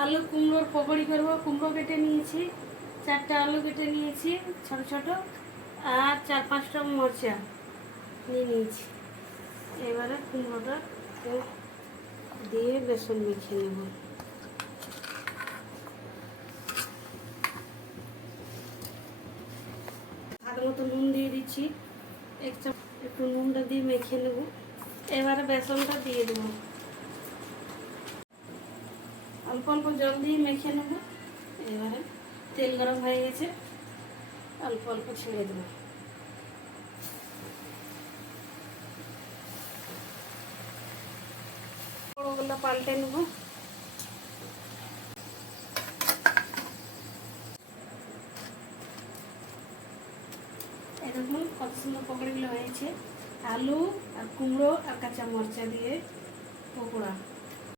আলু কুমড়োর পকোড়ি করব। কুমড়ো কেটে নিয়েছি, 4টা আলু কেটে নিয়েছি ছোট ছোট, আর 4-5টা মরচা নিয়ে নিয়েছি। এবারে কুমড়োটা দিয়ে বেসন মেখে নেব। স্বাদ মতো নুন দিয়ে দিচ্ছি, একটু নুনটা দিয়ে মেখে নেব। এবারে বেসনটা দিয়ে দেবো, অল্প অল্প জল দিয়ে মেখে নেব। এবারে তেল গরম হয়ে গেছে, অল্প অল্প ছেড়ে দেবো। বড়গুলো পাল্টে নেব। এরকম কত সুন্দর পকোড়াগুলো হয়েছে, আলু আর কুমড়ো আর কাঁচা মরচা দিয়ে পকোড়া।